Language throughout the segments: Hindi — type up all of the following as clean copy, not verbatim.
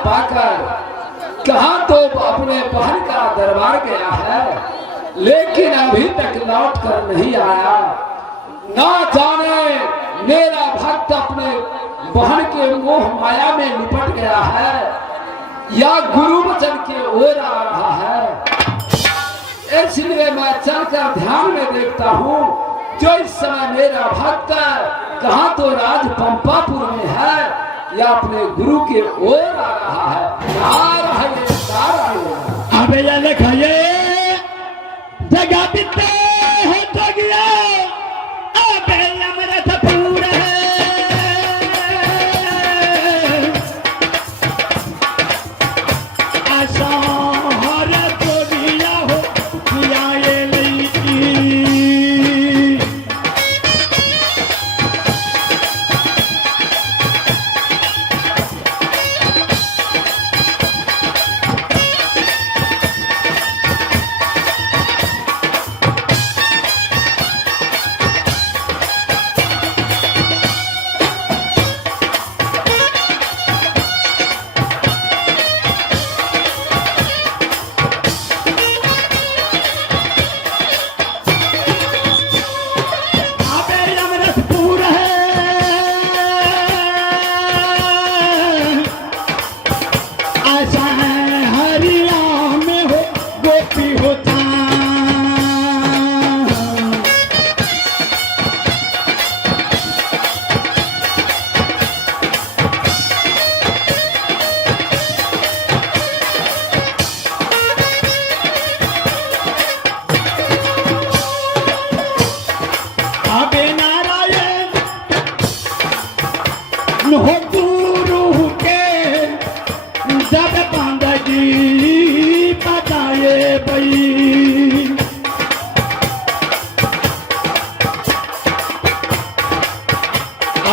पाकर कहां तो अपने बहन का दरबार गया है, लेकिन अभी तक लौट कर नहीं आया। ना जाने मेरा भक्त अपने बहन के मोह माया में लिपट गया है या गुरु वचन की ओर आ रहा है। इसलिए मैं चलकर ध्यान में देखता हूँ जो इस समय मेरा भक्त कहां तो राज पंपापुर में है या अपने गुरु के ओर आ रहा है। अबे ये लिखाइए जगह बीते है तो गया अबे अमृत पूरा है आशा हर तो दिया हो दिया ये लई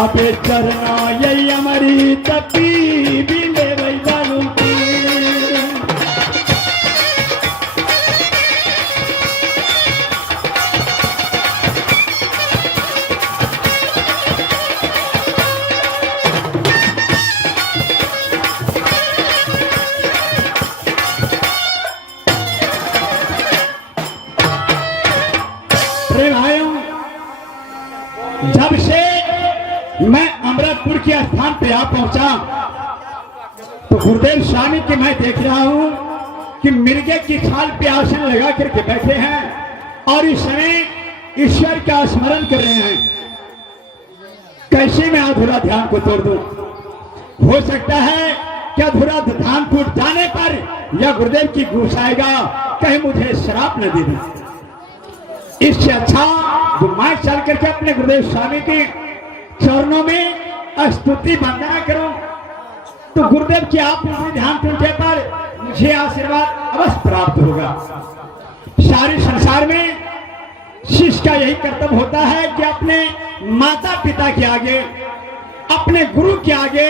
अबे चरना यही हमारी तपी भी ले गई दारू की जब से मैं अमृतपुर के स्थान पे आ पहुंचा तो गुरुदेव स्वामी के मैं देख रहा हूं कि मिर्गे की छाल पे आसन लगा करके बैठे हैं और इस समय ईश्वर का स्मरण कर रहे हैं। कैसे मैं अधूरा ध्यान को तोड़ दूं? हो सकता है कि अधूरा ध्यान टूट जाने पर यह गुरुदेव की गुस्साएगा, कहीं मुझे श्राप न दे दे। इससे अच्छा तो मैं चल करके अपने गुरुदेव स्वामी के चरणों में स्तुति वंदना करूं तो गुरुदेव की आप ध्यान टूटे पर मुझे आशीर्वाद अवश्य प्राप्त होगा। सारे संसार में शिष्य का यही कर्तव्य होता है कि अपने माता पिता के आगे, अपने गुरु के आगे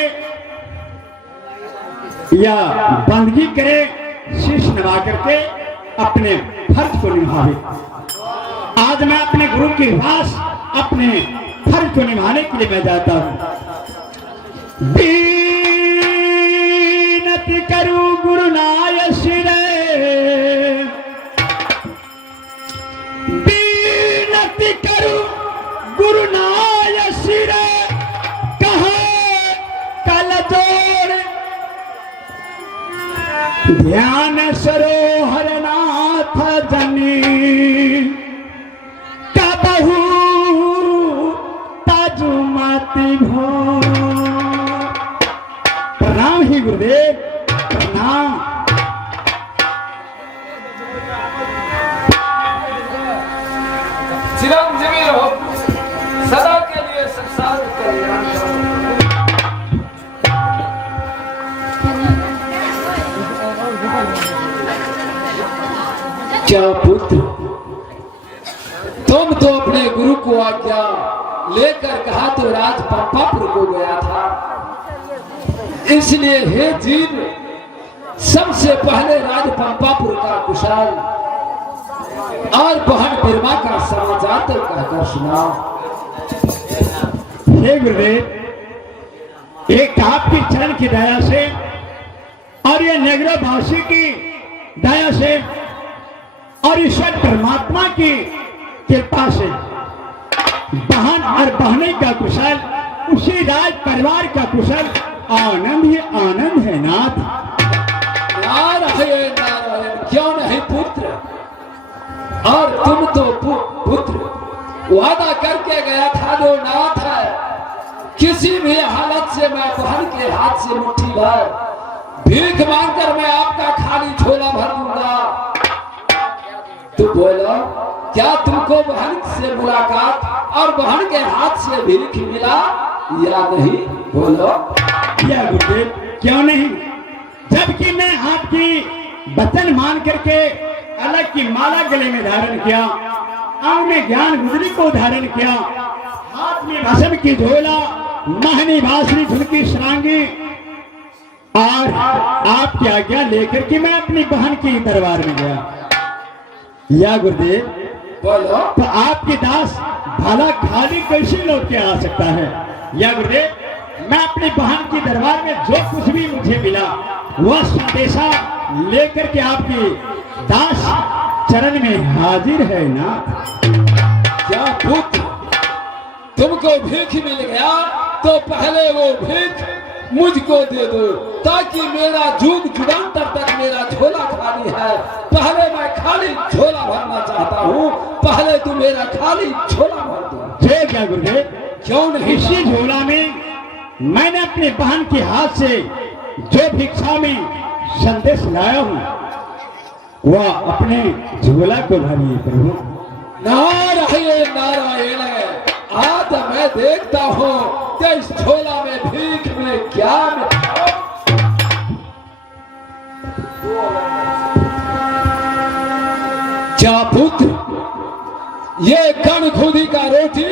या बंदगी करे, शीश नवा करके अपने फर्ज को निभावे। आज मैं अपने गुरु के पास अपने फर्ज को निभाने के लिए मैं जाता हूं। बीनती करूं गुरुनाय शिरे, बीनती करूं गुरुनाय शिरे, कहे कल जोड़ ध्यान सरोहर नाथ जनी कबहू ताजुमति भो। प्रणाम ही गुरुदेव, प्रणाम। चिरंजीवी रहो, सदा के लिए संसार कल्याण करो। क्या पुत्र, तुम तो अपने गुरु को आज्ञा लेकर कहा तो राज पंपापुर को गया था, इसलिए हे जीव सबसे पहले राज पंपापुर का कुशल और बहन बिरमा का समाचार तो कहकर सुनाओ। हे गुरुदेव, एक आपके चरण की दया से और ये नगरवासी की दया से और ईश्वर परमात्मा की कृपा से बहन और बहने का कुशल, उसी राज परिवार का कुशल, आनंद ही आनंद है नाथ। नारायण नारायण, क्यों नहीं पुत्र। और तुम तो पुत्र वादा करके गया था जो नाथ है, किसी भी हालत से मैं बहन के हाथ से मुट्ठी भर भीख मांगकर मैं आपका खाली झोला भर दूंगा। तो बोलो, क्या तुमको बहन से मुलाकात और बहन के हाथ से भीख मिला या नहीं? बोलो। या गुरुदेव, क्यों नहीं, जबकि मैं आपकी वचन मान करके अलग की माला गले में धारण किया, अंग में ज्ञान गुजरी को धारण किया, हाथ में भस्म की झोला, महनी बांसुरी झुनकी सरांगी, और आपकी आज्ञा लेकर के मैं अपनी बहन की दरबार में गया। या गुरुदेव, बोलो। तो आपके दास भला खाली कैसे लौट के आ सकता है? या गुरुदेव, मैं अपनी बहन की दरबार में जो कुछ भी मुझे मिला वह संदेशा लेकर के आपके दास चरण में हाजिर है ना। क्या पुत्र, तुमको भीख मिल गया तो पहले वो भीख मुझको दे दो, ताकि मेरा जुग जुगांतर तक मेरा झोला खाली है। पहले मैं खाली झोला भरना चाहता हूँ, पहले तू मेरा खाली झोला भर दो। जय क्या गुरुदेव, क्यों नहीं? इसी झोला में मैंने अपनी बहन के हाथ से जो भिक्षा में संदेश लाया हूँ वह अपने झोला को भरिए प्रभु। नारायण नारायण, आज मैं देखता हूँ कि इस झोला में भीख में क्या क्या पुत्र, ये कण खुदी का रोटी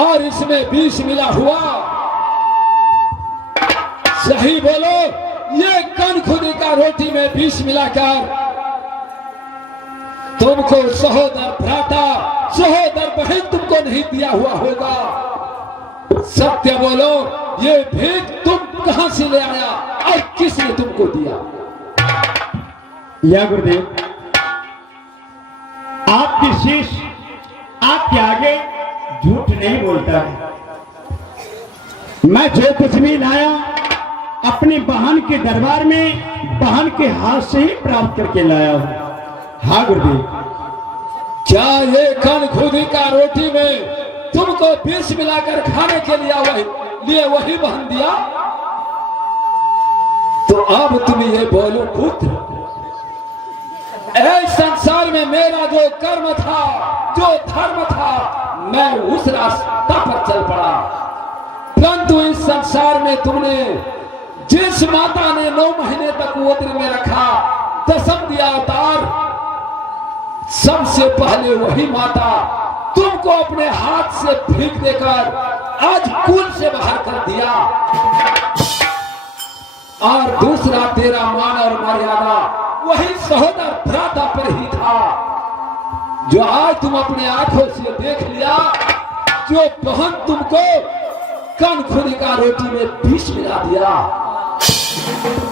और इसमें विष मिला हुआ। सही बोलो, ये कण खुदी का रोटी में विष मिलाकर तुमको सहोदर भ्राता सहोदर बहन तुमको नहीं दिया हुआ होगा। सत्य बोलो, ये भीख तुम कहां से ले आया और किसने तुमको दिया? या गुरुदेव, आपकी शिष्य आपके आगे झूठ नहीं बोलता है। मैं जो कुछ भी लाया अपनी बहन के दरबार में बहन के हाथ से ही प्राप्त करके लाया हूं। हाँ गुरुदेव। क्या ये कण खुदी का रोटी में तुमको विष मिलाकर खाने के लिए वही बहन दिया? तो अब तुम ये बोलो पुत्र, इस संसार में मेरा जो कर्म था, जो धर्म था, मैं उस रास्ता पर चल पड़ा। परंतु इस संसार में तुमने जिस माता ने 9 महीने तक उदर में रखा, दसम दिया अवतार, सबसे पहले वही माता तुमको अपने हाथ से भीख देकर आज कुल से बाहर कर दिया। और दूसरा तेरा मान और मर्यादा वही सहोदर भ्राता पर ही था, जो आज तुम अपने आंखों से देख लिया। जो बहन तुमको कण खुदी का रोटी में विष मिला दिया।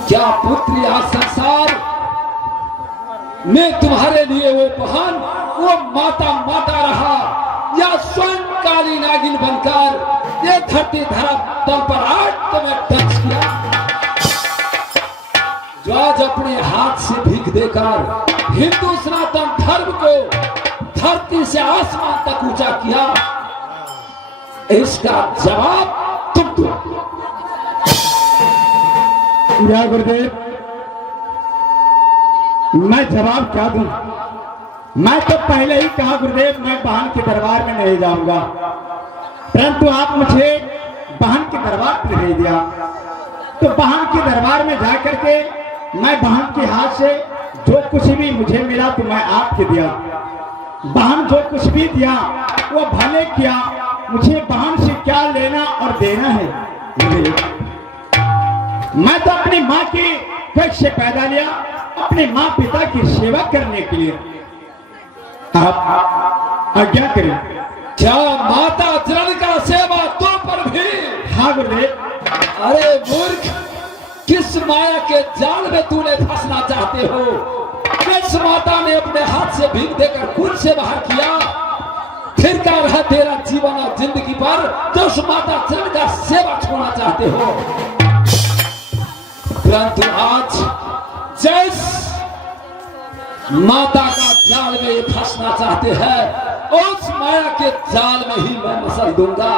क्या पुत्री, आज संसार में तुम्हारे लिए वो बहन, वो माता माता रहा, या स्वयं काली नागिन बनकर ये धरती धरा तल पर आज तुम्हें टच किया? जो आज अपने हाथ से भीख देकर हिंदू सनातन धर्म को धरती से आसमान तक ऊंचा किया, इसका जवाब तुम दो। या गुरुदेव, मैं जवाब क्या दूं? मैं तो पहले ही कहा गुरुदेव, मैं बहन के दरबार में नहीं जाऊंगा, परंतु आप मुझे बहन के दरबार पर भेज दिया। तो बहन के दरबार में जाकर के मैं बहन के हाथ से जो कुछ भी मुझे मिला तो मैं आपके दिया। बहन जो कुछ भी दिया वो भले किया, मुझे बहन से क्या लेना और देना है? मैं तो अपनी माँ की पेट से पैदा लिया, अपने माँ पिता की सेवा करने के लिए। आप आज्ञा करें। क्या माता चरण का सेवा तो पर भी? हाँ गुरुदेव। अरे मूर्ख, किस जिस माया के जाल में तूने फंसना चाहते हो, जिस माता ने अपने हाथ से भीख देकर कुछ से बाहर किया, फिर क्या रहा तेरा जीवन और जिंदगी पर जो उस माता चरण का सेवा छोड़ना चाहते हो। परंतु आज जिस माता का जाल में ये फंसना चाहते हैं, उस माया के जाल में ही मैं मसल दूंगा।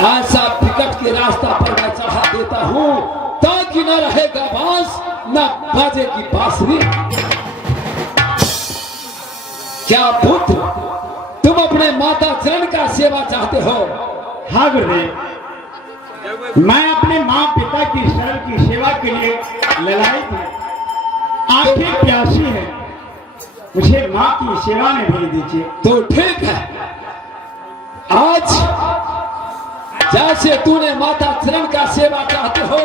ऐसा विकट के रास्ता पर मैं चढ़ा देता हूं ताकि न रहेगा बांस न बाजेगी बांसुरी। क्या पुत्र तुम अपने माता चरण का सेवा चाहते हो? हाँ गुरुदेव, मैं अपने माँ पिता की शरण की सेवा के लिए ललायित हूँ, आंखें प्यासी है, मुझे माँ की सेवा में भेज दीजिए। तो ठीक है, आज जैसे तूने माता चरण का सेवा चाहते हो,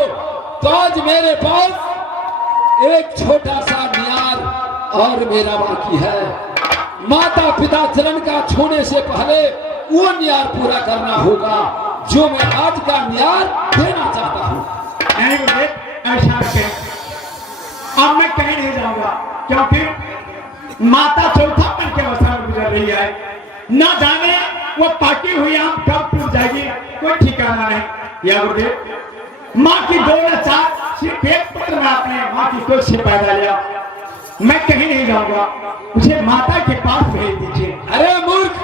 तो आज मेरे पास एक छोटा सा न्यार और मेरा बाकी है। माता पिता चरण का छूने से पहले वो न्यार पूरा करना होगा जो मैं आज का न्यार देना चाहता हूँ। नहीं गुरुदेव, ऐसा कहें, अब मैं कहीं नहीं जाऊंगा, क्योंकि माता चौथापन के अवस्था में गुजर रही है। ना जाने वो पाकी हुई आम कब टूट जाएगी, कोई ठिकाना नहीं। या गुरुदेव, माँ की दो न चार, सिर्फ एक पुत्र में आपने माँ की कोख से पैदा लिया। मैं कहीं नहीं जाऊंगा, मुझे माता के पास भेज दीजिए। अरे मूर्ख,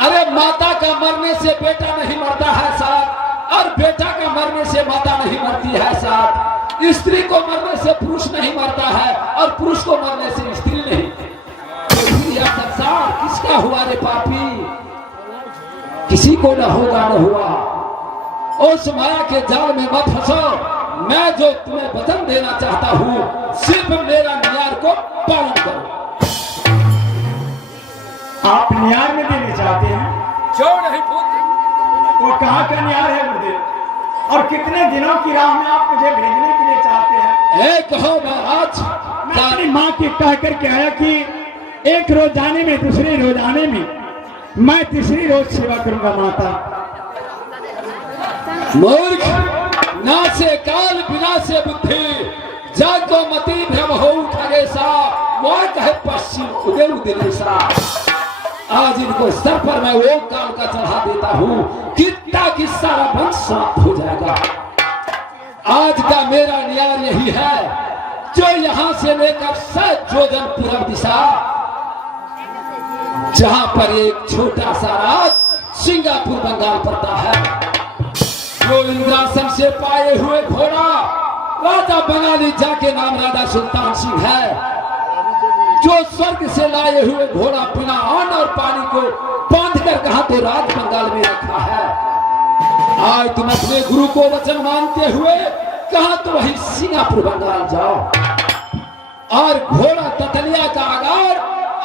अरे माता का मरने से बेटा नहीं मरता है साथ, और बेटा का मरने से माता नहीं मरती है साथ। स्त्री को मरने से पुरुष नहीं मरता है, और पुरुष को मरने से स्त्री नहीं। तो यह संसार किसका हुआ रे पापी? किसी को न होगा न हुआ। उस माया के जाल में मत फंसो। मैं जो तुम्हें वचन देना चाहता हूँ, सिर्फ मेरा न्यार को पालन करो। आप न्यार में देने चाहते हैं? क्यों नहीं पुत्र? वो कहाँ का न्यार है गुरुदेव, और कितने दिनों की राह में आप मुझे भेजने के लिए चाहते हैं? कहो महाराज। मैं अपनी माँ की कह करके आया कि एक रोज जाने में दूसरे रोज आने में मैं तीसरी रोज सेवा करूंगा माता। मूर्ख, ना से काल बिना से बुद्धि, जागो मति भ्रम हो उठे सा, मोह कहे पश्चिम उदय दिनेशा। आज इनको सर पर मैं वो काल का चढ़ा देता हूँ, कितना कि सारा वंश समाप्त हो जाएगा। आज का मेरा न्याय यही है, जो यहाँ से लेकर 7 योजन पूर्व दिशा, जहाँ पर एक छोटा सा राज सिंगापुर बंगाल पड़ता है। जो इंद्रासन से पाए हुए घोड़ा राजा बंगाली जाके नाम राजा सुल्तान सिंह है। जो स्वर्ग से लाए हुए घोड़ा बिना अन्न और पानी को बांध कर कहा तो राज बंगाल में रखा है। आज तुम अपने गुरु को वचन मानते हुए कहा तो वही सिंगापुर बंगाल जाओ, और घोड़ा ततलिया का आगार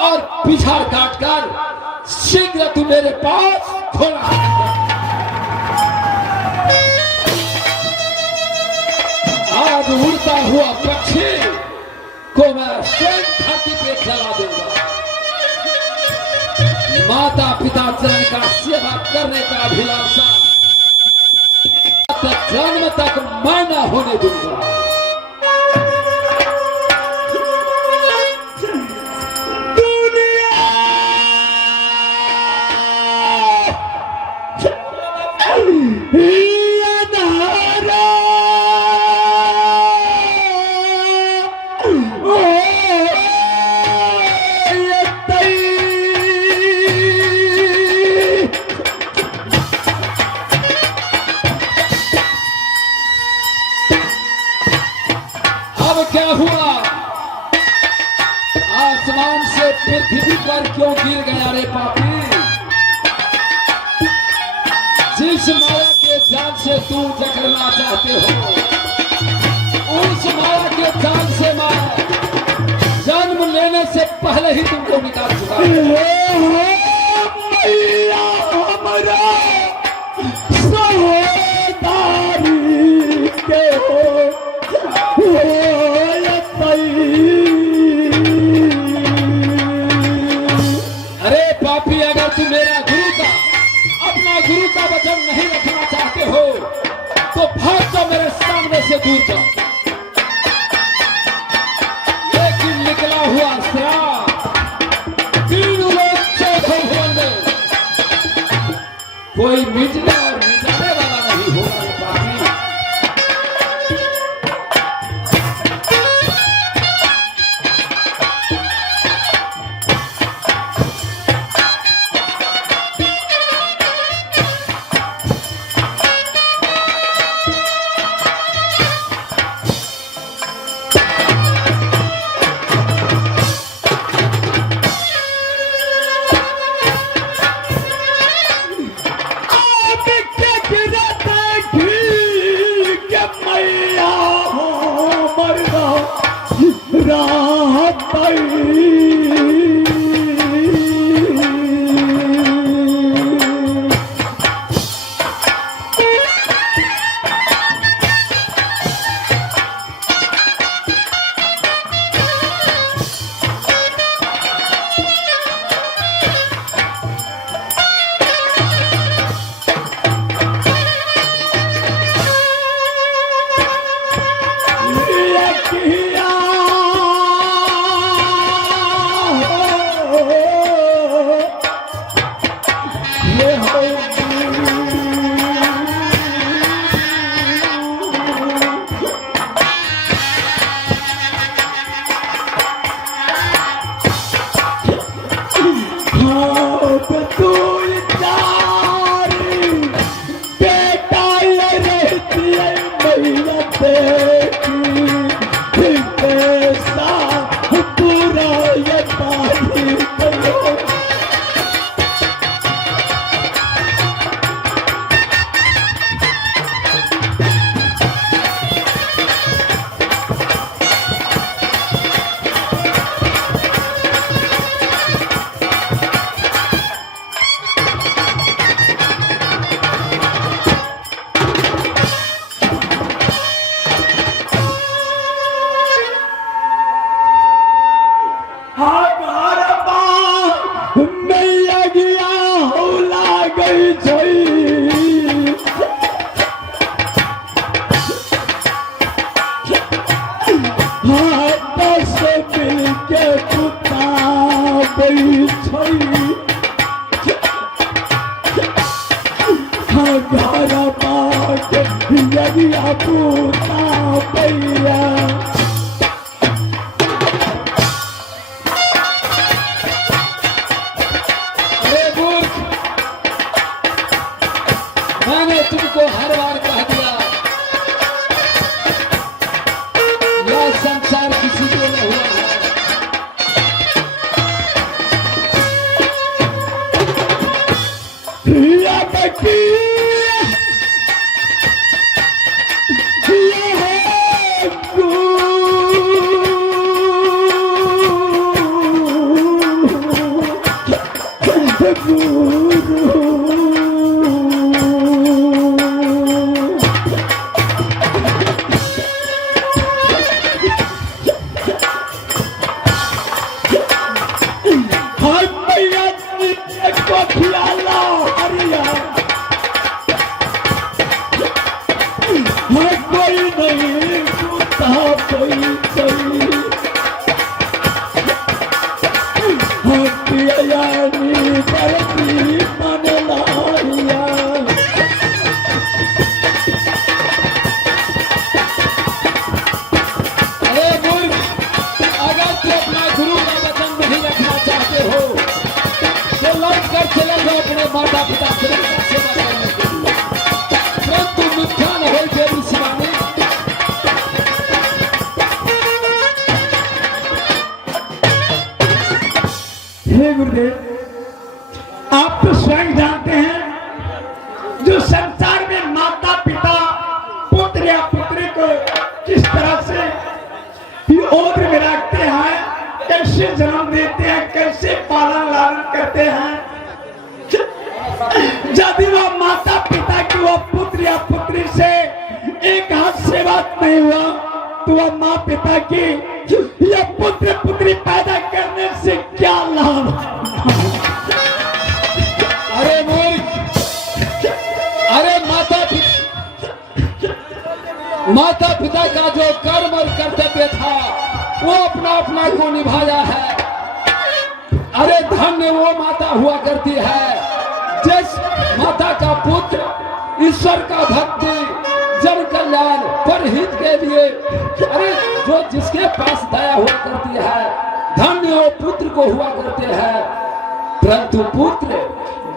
और पिछाड़ काटकर शीघ्र तुम मेरे पास घोड़ा। आज उड़ता हुआ पक्षी को मैं स्वयं धरती पे जला दूंगा। माता पिता चरण का सेवा करने का अभिलाषा जन्म तक मैं न होने दूंगा। क्या हुआ? आसमान से पृथ्वी पर क्यों गिर गया रे पापी? जिस माया के जाल से तू जकड़ना चाहते हो, उस माया के जाल से मैं जन्म लेने से पहले ही तुमको निकाल चुका हूं। अरे पापी, अगर तुम मेरा गुरु का, अपना गुरु का वचन नहीं रखना चाहते हो तो भाग जाओ मेरे सामने से दूर जाओ। लेकिन निकला हुआ श्राप तीनों लोग चौथे भुवन में कोई मिटने और मिटाने वाला नहीं होगा रे पापी। मैंने तुमको हर बार कह दिया यह संसार किसी को नहीं हुआ है। माता पिता से सेवा करने के लिए, परंतु मिथ्या न हो तेरी सेवा में। हे गुरुदेव, आप तो स्वयं जानते हैं जो संसार में माता पिता पुत्र या पुत्री को किस तरह से ओद्र में रखते हैं, कैसे जन्म देते हैं, कैसे पालन लालन करते हैं। यदि वह माता पिता की वह पुत्र या पुत्री से एक हाथ से बात नहीं हुआ तो वह माँ पिता की या पुत्र पुत्री पैदा करने से क्या लाभ। अरे मूर्ख, अरे माता पिता का जो कर्म और कर्तव्य था वो अपना अपना को निभाया है। अरे धन्य वो माता हुआ करती है जिस माता का पुत्र ईश्वर का भक्ति, जन कल्याण, परहित के लिए, अरे जो जिसके पास दया हुआ करती है, धन्य वो पुत्र को हुआ करते हैं। परंतु पुत्र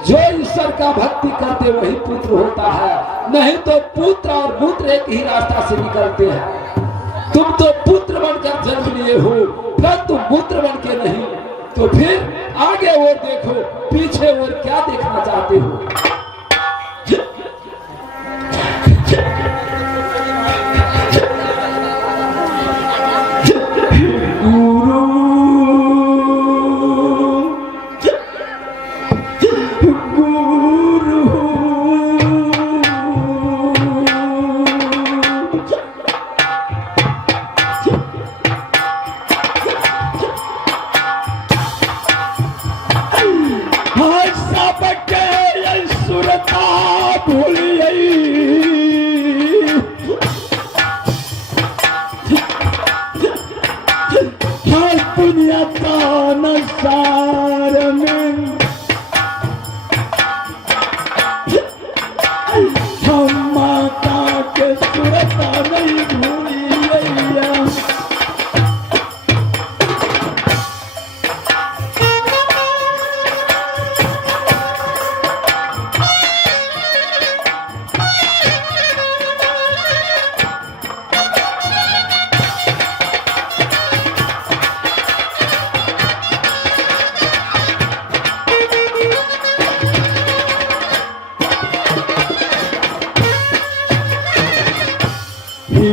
जो ईश्वर का भक्ति करते वही पुत्र होता है, नहीं तो पुत्र और पुत्र एक ही रास्ता से निकलते हैं। तुम तो पुत्र बनकर जन्म लिए हो, परंतु पुत्र बन के नहीं। तो फिर आगे और देखो, पीछे और क्या देखना चाहते हो? दुनिया का नज़ार में हम माता के सूरत नहीं भूली।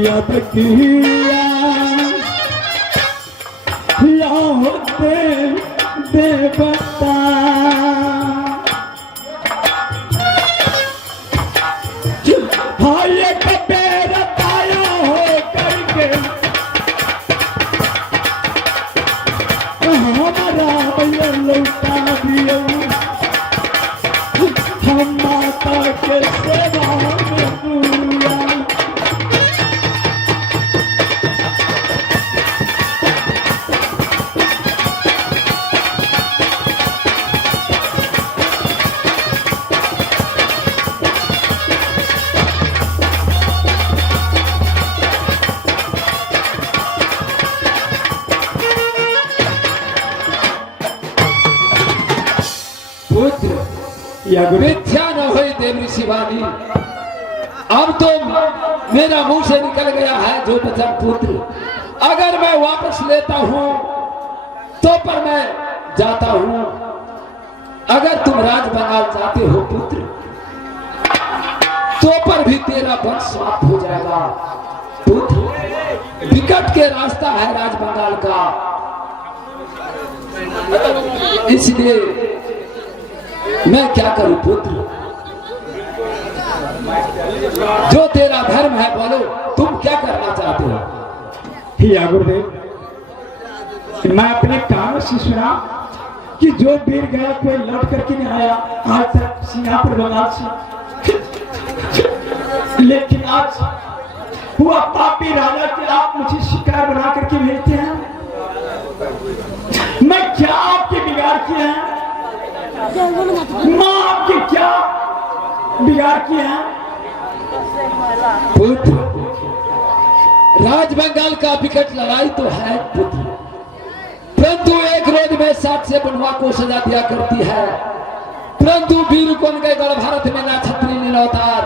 याद किया होते देवता ये कबीर आया हो करके हमारा भैया लौटा दिया। हम माता के सेवा में पूरा मिथ्या न हो देवी शिवानी। अब तो मेरा मुंह से निकल गया है जो वचन पुत्र। अगर मैं वापस लेता हूं तो पर मैं जाता हूं। अगर तुम राज बंगाल चाहते हो पुत्र तो पर भी तेरा वंश समाप्त हो जाएगा पुत्र। विकट के रास्ता है राज बंगाल का, इसलिए मैं क्या करूं पुत्र? जो तेरा धर्म है बोलो, तुम क्या करना चाहते हो? या गुरुदेव, मैं अपने कान से सुना कि जो वीर गया कोई लौट करके नहीं आया आज तक सिंगापुर बंगाल से। लेकिन आज हुआ पापी राजा के आप मुझे शिकार बना करके भेजते हैं। मैं क्या आपके बिगाड़ किया है? माँ आपके क्या बिगाड़ किया है? पुत्र, राज बंगाल का विकट लड़ाई तो है पुत्र, परंतु एक रोज में 60 से बनवा को सजा दिया करती है। परंतु वीर कौन गए गढ़ भारत में ना छत्री ने अवतार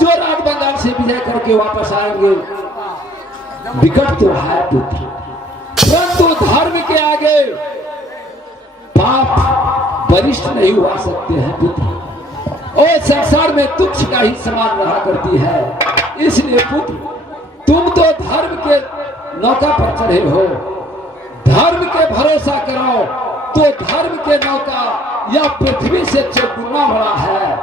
जो राज बंगाल से विजय करके वापस आएंगे। विकट तो है पुत्र, परंतु धर्म के आगे पाप वरिष्ठ नहीं हुआ सकते हैं पुत्र। और संसार में तुच्छ का ही समान रहा करती है। इसलिए पुत्र, तुम तो धर्म के नौका पर चढ़े हो, धर्म के भरोसा करो तो धर्म के नौका या पृथ्वी से चौगुना बड़ा है।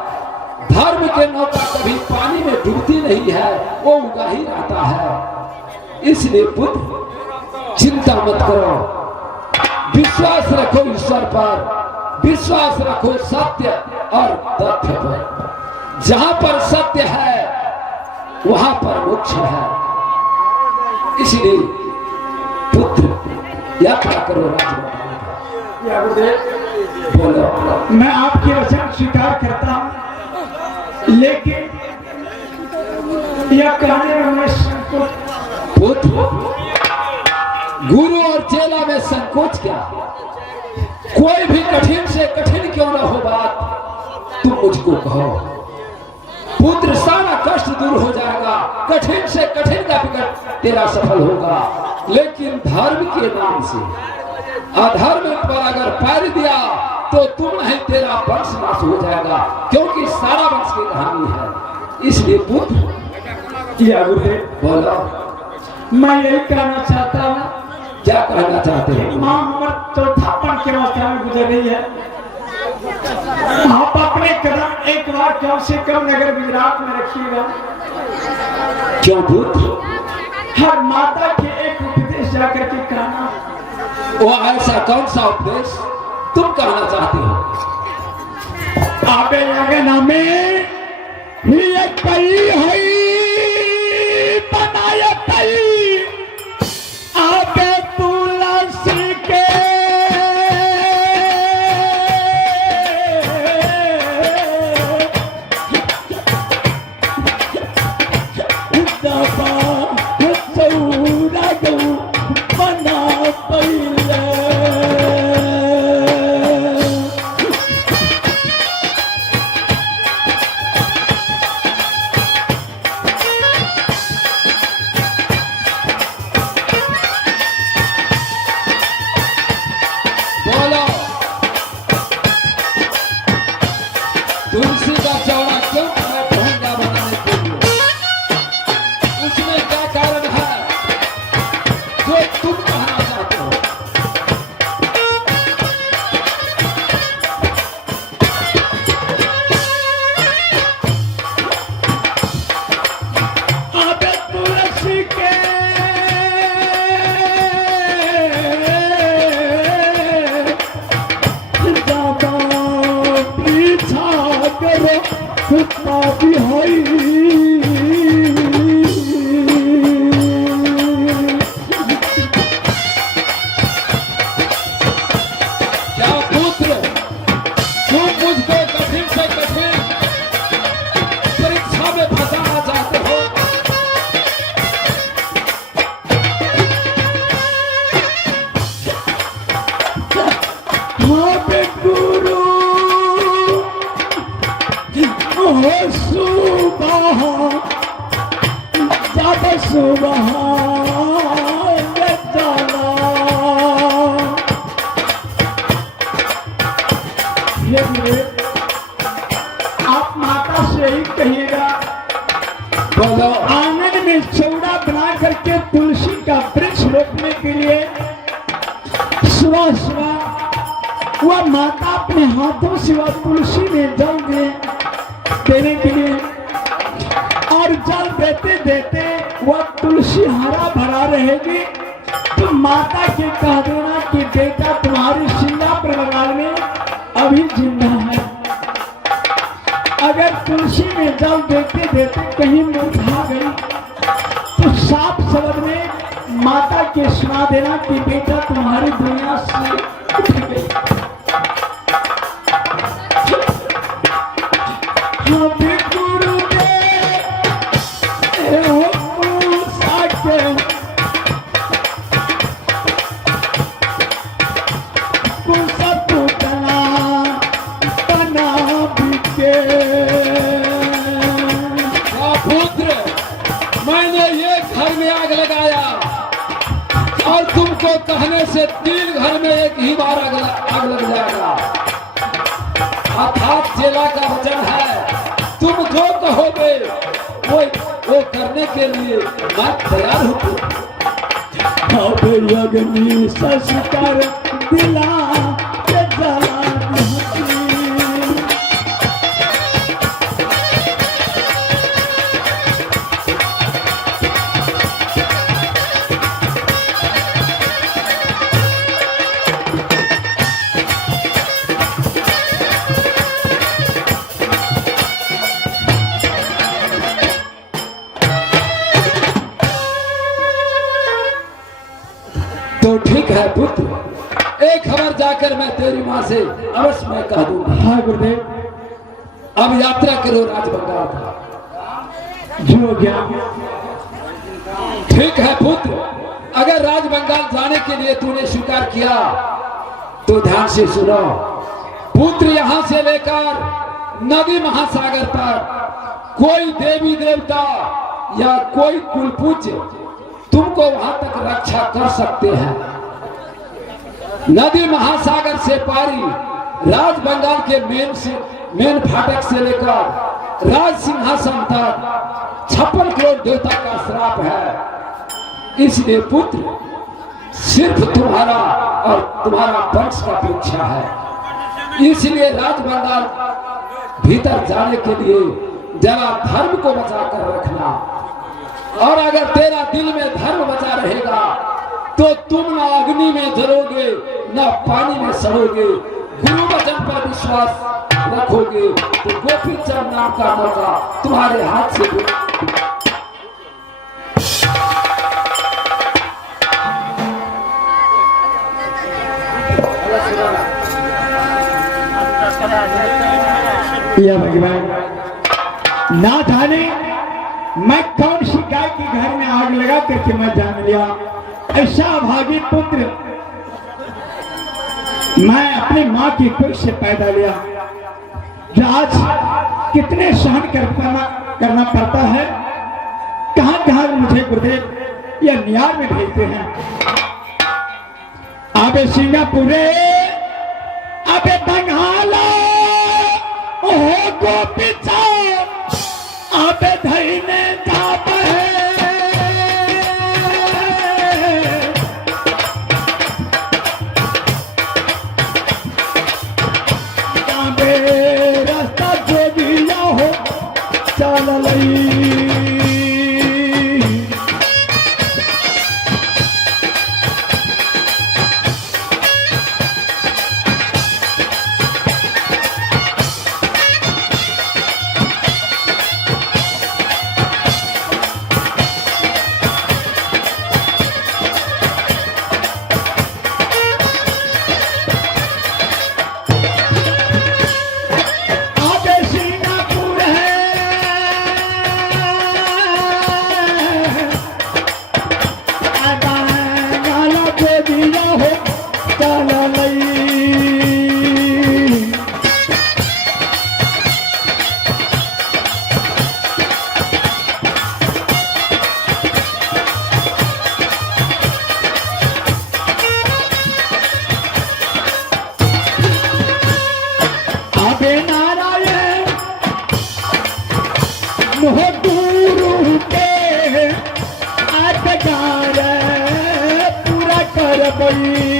धर्म के नौका कभी पानी में डूबती नहीं है, वो उगा ही रहता है। इसलिए पुत्र, चिंता मत करो, विश्वास रखो ईश्वर पर, विश्वास रखो सत्य और तथ्य पर। जहां पर सत्य है वहां पर मोक्ष है, इसलिए पुत्र यात्रा करो राजमहल का। या गुरुदेव, बोलो। मैं आपकी वचन स्वीकार करता हूँ, लेकिन यह कहने में मैं संकोच। पुत्र, गुरु और चेला में संकोच क्या? कोई भी कठिन से कठिन क्यों न हो बात, तुम मुझको कहो। पुत्र, सारा कष्ट दूर हो जाएगा, कठिन से कठिन का विकट तेरा सफल होगा, लेकिन धर्म के नाम से अधर्म पर अगर पैर दिया तो तुम नहीं, तेरा वंश नाश हो जाएगा, क्योंकि सारा वंश की कहानी है। इसलिए पुत्र, या गुरुदेव, बोलो। मैं यही कहना चाहता हूँ, क्या कहना चाहते हैं? माँ उम्र चौथापन के अवस्था में गुजर रही है। आप अपने कदम एक बार कम से कम नगर गुजरात में रखिएगा। क्यों पुत्र? हर माता के एक उपदेश जाकर के कहना। वो ऐसा कौन सा उपदेश तुम कहना चाहते हो? आबे लगना में ये कई है बनाया कई, आबे तुलसी के दबा सौरा गौ बना पहिले। बोलो। तुलसी का चौड़ा क्यों है महंगा बनाने के लिए? उसमें क्या कारण है जो तुम कहना चाहते हो? आबे तुलसी के दादा पीछा करो कुत्ता भी है। क्या पुत्र, तुम मुझको कठिन से कठिन परीक्षा में फंसाना चाहते हो? आबे गुरु हो सुबह, जब सुबह चला। ये गुरुदेव, आप माता से ही कहिएगा, बोलो। आंगन में चौड़ा बना करके तुलसी का वृक्ष रोपने के लिए सुबह सुबह वह माता अपने हाथों से वह तुलसी में जल देने के लिए, और जल देते देते वह तुलसी हरा भरा रहेगी, तो माता के कह देना कि बेटा तुम्हारी शिला प्रबंगाल में अभी जिंदा है। अगर तुलसी में जल देते देते कहीं मुरझा गई तो साफ शब्द में माता के सुना देना कि बेटा तुम्हारी दुनिया से उठ गई। हमें गुरु पुत्र, मैंने ये घर में आग लगाया और तुमको कहने से 3 घर में एक ही बार आग लग जाएगा। अर्थात चेला का वचन है, तुम जो कहोगे वो करने के लिए मैं तैयार हूँ। अब अग्नि संस्कार दिला के जला पुत्र, एक खबर जाकर मैं तेरी माँ से अवश्य मैं कह दूंगा। हाँ गुरुदेव। अब यात्रा करो राजबंगाल का। जो हो गया। ठीक है पुत्र, अगर राजबंगाल जाने के लिए तूने स्वीकार किया तो ध्यान से सुनो। पुत्र, यहां से लेकर नदी महासागर तक कोई देवी देवता या कोई कुल पूज्य तुमको वहां तक रक्षा कर सकते हैं। नदी महासागर से पारी राजबंगाल के मेन फाटक से लेकर राज सिंहासन तक 56 करोड़ देवता का श्राप है। इसलिए पुत्र, सिर्फ तुम्हारा और तुम्हारा वंश का परीक्षा है। इसलिए राजबंगाल भीतर जाने के लिए जरा धर्म को बचा कर रखना, और अगर तेरा दिल में धर्म बचा रहेगा तो तुम ना अग्नि में जलोगे ना पानी में सड़ोगे। गुरु वचन पर विश्वास रखोगे तो गोपी चंद नाम का मौका तुम्हारे हाथ से या भगवान, ना जाने मैं कौन सी गाय के घर में आग लगा करके मैं जान लिया। ऐसा भागी पुत्र मैं अपनी माँ की कुख से पैदा लिया, जो आज कितने सहन करना पड़ता है। कहां कहां मुझे गुरुदेव या नियार में भेजते हैं। आबे सिंगापुरे, आबे बंगाला, ओहो गोपी चाँद, आबे धैने जाप है। रास्ता जो दिया हो चल लई। गुरु के पूरा कर बई।